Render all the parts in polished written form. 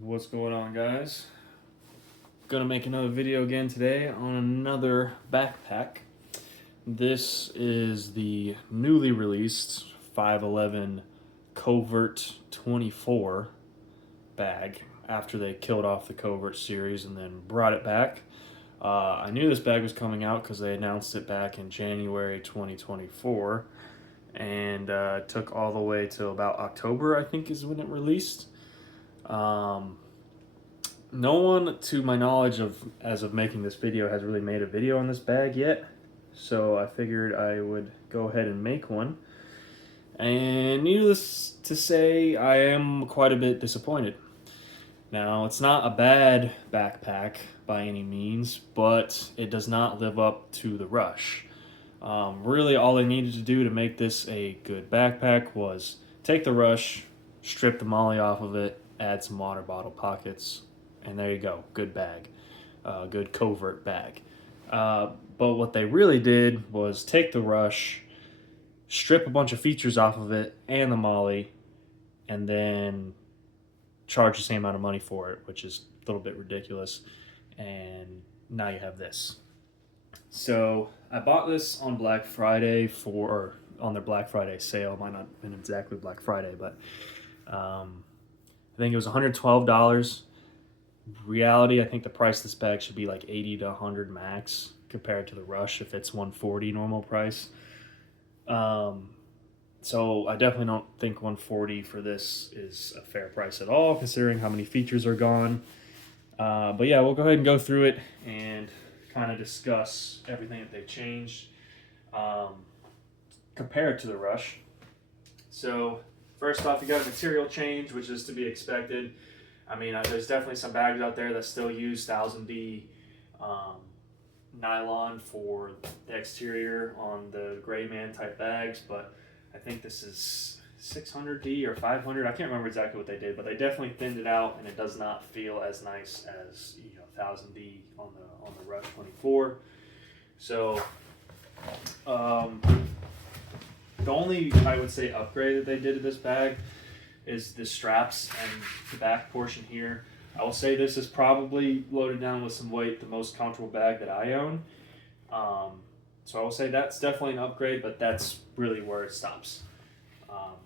What's going on, guys? Gonna make another video again today on another backpack. This is the newly released 511 COVRT 24 bag after they killed off the COVRT series and then brought it back. I knew this bag was coming out because they announced it back in January 2024 and it took all the way to about October, I think, is when it released. No one, to my knowledge of as of making this video, has really made a video on this bag yet, so I figured I would go ahead and make one. And needless to say, I am quite a bit disappointed. Now, it's not a bad backpack by any means, but it does not live up to the Rush. Really, all they needed to do to make this a good backpack was take the Rush, strip the molly off of it, add some water bottle pockets, and there you go, good bag, good COVRT bag. But what they really did was take the Rush, strip a bunch of features off of it and the molly, and then charge the same amount of money for it, which is a little bit ridiculous. And now you have this. So I bought this on Black Friday on their Black Friday sale. It might not have been exactly Black Friday, but I think it was $112. Reality, I think the price of this bag should be like $80 to $100 max compared to the Rush if it's $140 normal price. So I definitely don't think $140 for this is a fair price at all, considering how many features are gone. But yeah, we'll go ahead and go through it and kind of discuss everything that they've changed compared to the Rush. So first off, you got a material change, which is to be expected. I mean, there's definitely some bags out there that still use 1000D nylon for the exterior on the gray man type bags, but I think this is 600D or 500. I can't remember exactly what they did, but they definitely thinned it out, and it does not feel as nice as 1000D on the Rush 24. So the only, I would say, upgrade that they did to this bag is the straps and the back portion here. I will say this is probably loaded down with some weight, the most comfortable bag that I own. So I will say that's definitely an upgrade, but that's really where it stops.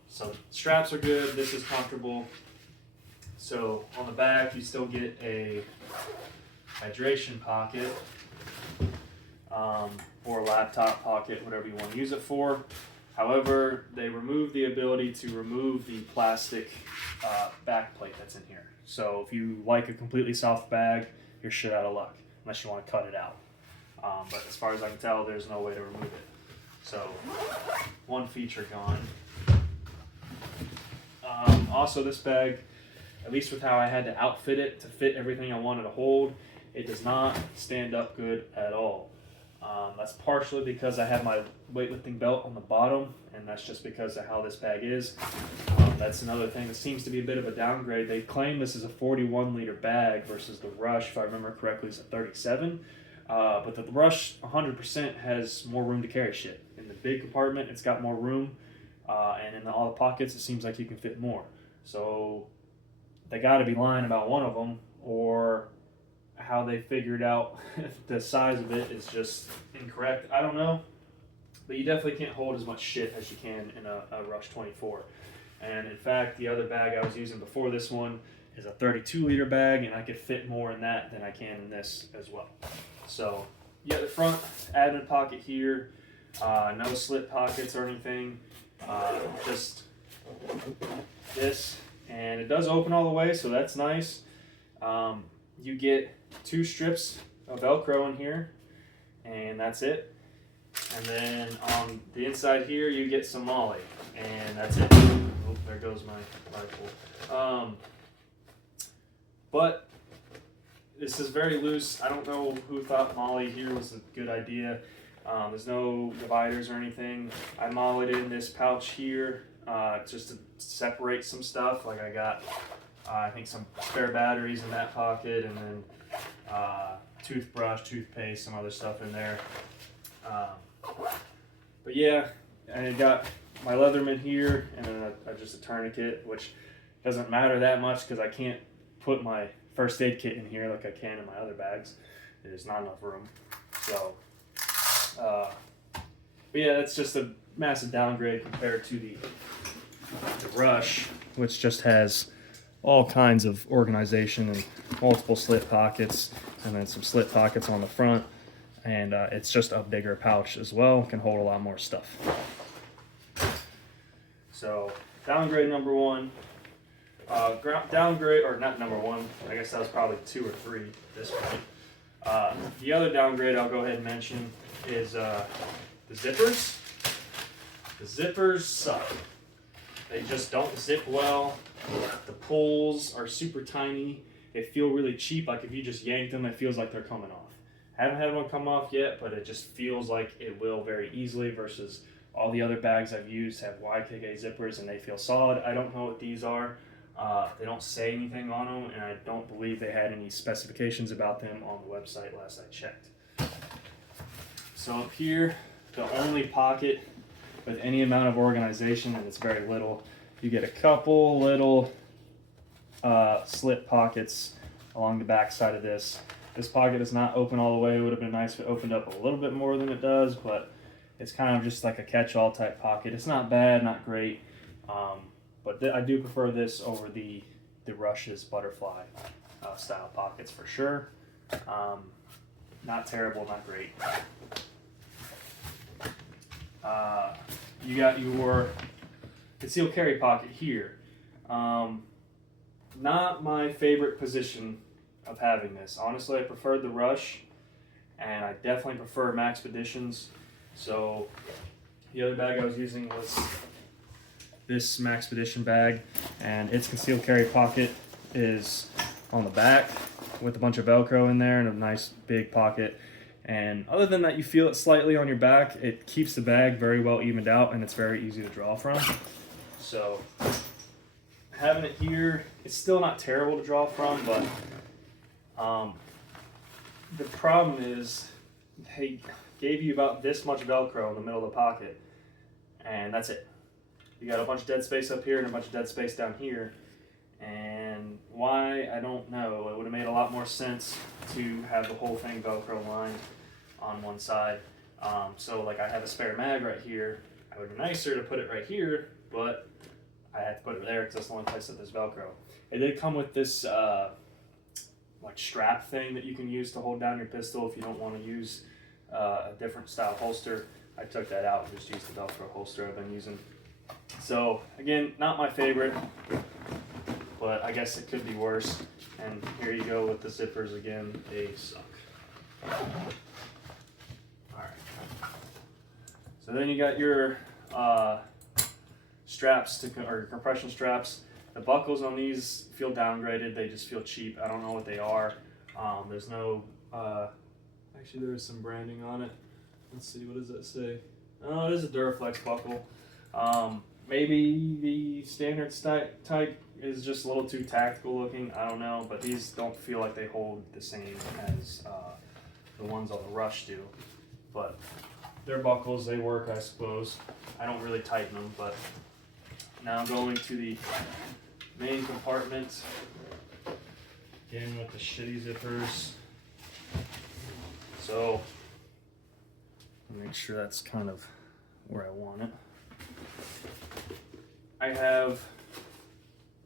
So straps are good, this is comfortable. So on the back, you still get a hydration pocket or a laptop pocket, whatever you want to use it for. However, they removed the ability to remove the plastic back plate that's in here. So if you like a completely soft bag, you're shit out of luck, unless you want to cut it out. But as far as I can tell, there's no way to remove it. So one feature gone. Also, this bag, at least with how I had to outfit it to fit everything I wanted to hold, it does not stand up good at all. That's partially because I have my weightlifting belt on the bottom, and that's just because of how this bag is. That's another thing that seems to be a bit of a downgrade. They claim this is a 41 liter bag versus the Rush, if I remember correctly, is a 37. But the Rush 100% has more room to carry shit. In the big compartment, it's got more room, and in all the pockets, it seems like you can fit more. So they got to be lying about one of them, or how they figured out the size of it is just incorrect. I don't know, but you definitely can't hold as much shit as you can in a Rush 24. And in fact, the other bag I was using before this one is a 32 liter bag, and I could fit more in that than I can in this as well. So yeah, the front admin pocket here, no slit pockets or anything, just this, and it does open all the way, so that's nice. You get 2 strips of Velcro in here, and that's it. And then on the inside here, you get some molly, and that's it. Oh, there goes my rifle. But this is very loose. I don't know who thought molly here was a good idea. There's no dividers or anything. I mollied in this pouch here just to separate some stuff. Like I got, I think, some spare batteries in that pocket, and then toothbrush, toothpaste, some other stuff in there. But yeah, and I got my Leatherman here, and then just a tourniquet, which doesn't matter that much because I can't put my first aid kit in here like I can in my other bags. There's not enough room. So, but yeah, it's just a massive downgrade compared to the Rush, which just has all kinds of organization and multiple slit pockets, and then some slit pockets on the front, and it's just a bigger pouch as well, can hold a lot more stuff. So downgrade number one. Downgrade, or not number one, I guess that was probably 2 or 3 at this point. The other downgrade I'll go ahead and mention is the zippers. The zippers suck. They just don't zip well. The pulls are super tiny. They feel really cheap. Like if you just yank them, it feels like they're coming off. Haven't had one come off yet, but it just feels like it will very easily versus all the other bags I've used have YKK zippers and they feel solid. I don't know what these are. They don't say anything on them, and I don't believe they had any specifications about them on the website last I checked. So up here, the only pocket with any amount of organization, and it's very little, you get a couple little slit pockets along the back side of this. This pocket is not open all the way. It would have been nice if it opened up a little bit more than it does, but it's kind of just like a catch-all type pocket. It's not bad, not great, but I do prefer this over the Rush's butterfly style pockets for sure. Not terrible, not great. You got your concealed carry pocket here. Not my favorite position of having this. Honestly, I preferred the Rush, and I definitely prefer Maxpeditions. So the other bag I was using was this Maxpedition bag, and its concealed carry pocket is on the back with a bunch of Velcro in there and a nice big pocket. And other than that, you feel it slightly on your back. It keeps the bag very well evened out, and it's very easy to draw from. So having it here, it's still not terrible to draw from, but the problem is they gave you about this much Velcro in the middle of the pocket, and that's it. You got a bunch of dead space up here and a bunch of dead space down here. And why, I don't know. It would have made a lot more sense to have the whole thing Velcro lined on one side. So like I have a spare mag right here. It would be nicer to put it right here, but I had to put it there because that's the only place that there's Velcro. It did come with this like strap thing that you can use to hold down your pistol if you don't want to use a different style holster. I took that out and just used the Velcro holster I've been using. So again, not my favorite, but I guess it could be worse. And here you go with the zippers again. They suck. Alright. So then you got your straps, or compression straps. The buckles on these feel downgraded. They just feel cheap. I don't know what they are. There's no, actually there is some branding on it. Let's see, what does that say? Oh, it is a Duraflex buckle. Maybe the standard type is just a little too tactical looking. I don't know, but these don't feel like they hold the same as the ones on the Rush do. But they're buckles, they work, I suppose. I don't really tighten them, but now going to the main compartment. Again with the shitty zippers. So make sure that's kind of where I want it. I have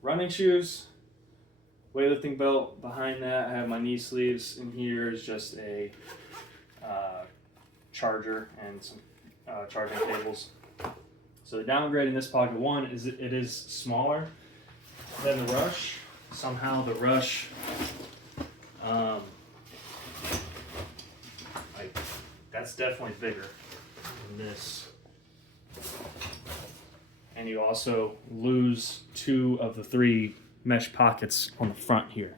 running shoes, weightlifting belt behind that. I have my knee sleeves. In here is just a charger and some charging cables. So the downgrade in this pocket, one is it is smaller than the Rush. Somehow the Rush, that's definitely bigger than this. And you also lose 2 of the 3 mesh pockets on the front here.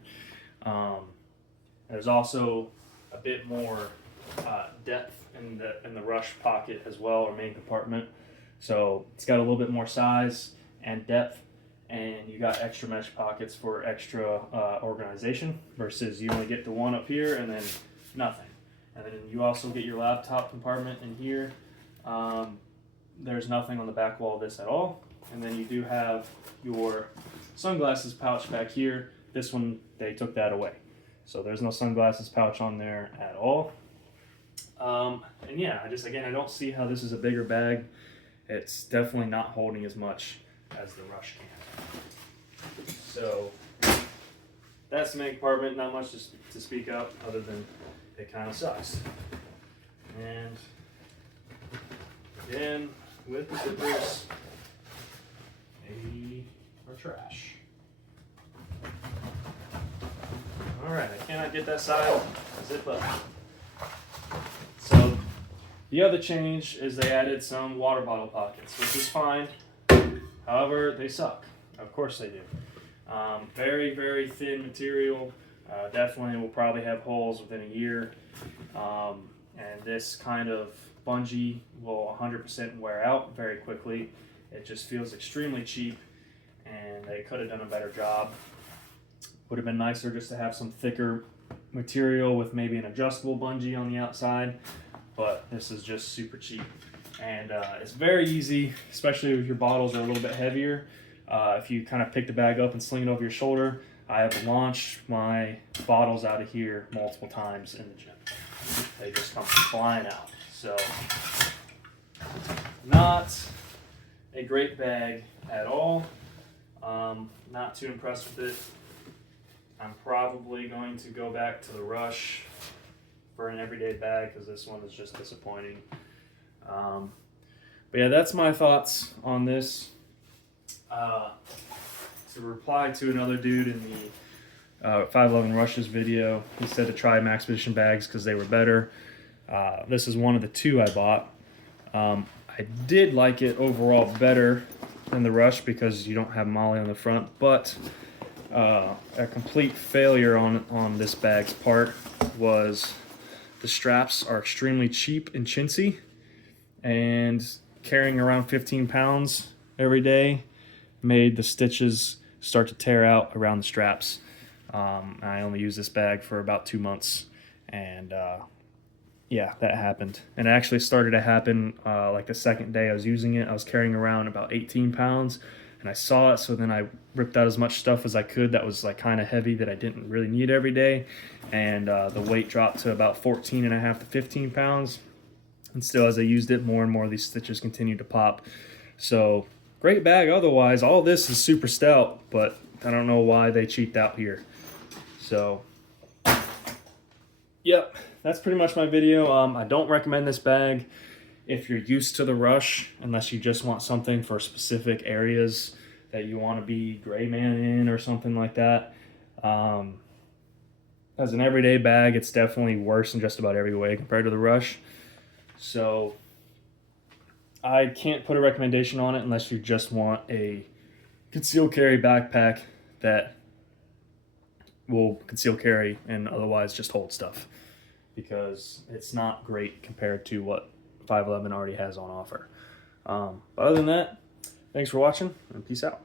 There's also a bit more depth in the Rush pocket as well, or main compartment. So it's got a little bit more size and depth, and you got extra mesh pockets for extra organization versus you only get the one up here and then nothing. And then you also get your laptop compartment in here. There's nothing on the back wall of this at all. And then you do have your sunglasses pouch back here. This one, they took that away. So there's no sunglasses pouch on there at all. And yeah, I don't see how this is a bigger bag. It's definitely not holding as much as the Rush can. So that's the main compartment. Not much to speak of other than it kind of sucks. And again, with the zippers, they are trash. Alright, I cannot get that side zip up. So the other change is they added some water bottle pockets, which is fine. However, they suck. Of course they do. Very, very thin material. Definitely will probably have holes within a year. And this kind of bungee will 100% wear out very quickly. It just feels extremely cheap, and they could have done a better job. Would have been nicer just to have some thicker material with maybe an adjustable bungee on the outside, but this is just super cheap. And it's very easy, especially if your bottles are a little bit heavier. If you kind of pick the bag up and sling it over your shoulder, I have launched my bottles out of here multiple times in the gym. They just come flying out. So, not a great bag at all. Not too impressed with it. I'm probably going to go back to the Rush for an everyday bag because this one is just disappointing. But yeah, that's my thoughts on this. To reply to another dude in the 511 Rush's video, he said to try Max Position bags because they were better. This is one of the two I bought. I did like it overall better than the Rush because you don't have Molly on the front, but a complete failure on this bag's part was the straps are extremely cheap and chintzy, and carrying around 15 pounds every day made the stitches start to tear out around the straps. I only used this bag for about 2 months, and yeah, that happened. And it actually started to happen like the second day I was using it. I was carrying around about 18 pounds, and I saw it, so then I ripped out as much stuff as I could that was like kind of heavy that I didn't really need every day, and the weight dropped to about 14.5 to 15 pounds. And still, as I used it, more and more of these stitches continued to pop. So great bag otherwise. All this is super stout, but I don't know why they cheaped out here. So yep, that's pretty much my video. I don't recommend this bag if you're used to the Rush, unless you just want something for specific areas that you want to be gray man in or something like that. As an everyday bag, it's definitely worse in just about every way compared to the Rush. So I can't put a recommendation on it unless you just want a concealed carry backpack that will conceal carry and otherwise just hold stuff, because it's not great compared to what 511 already has on offer. But other than that, thanks for watching, and peace out.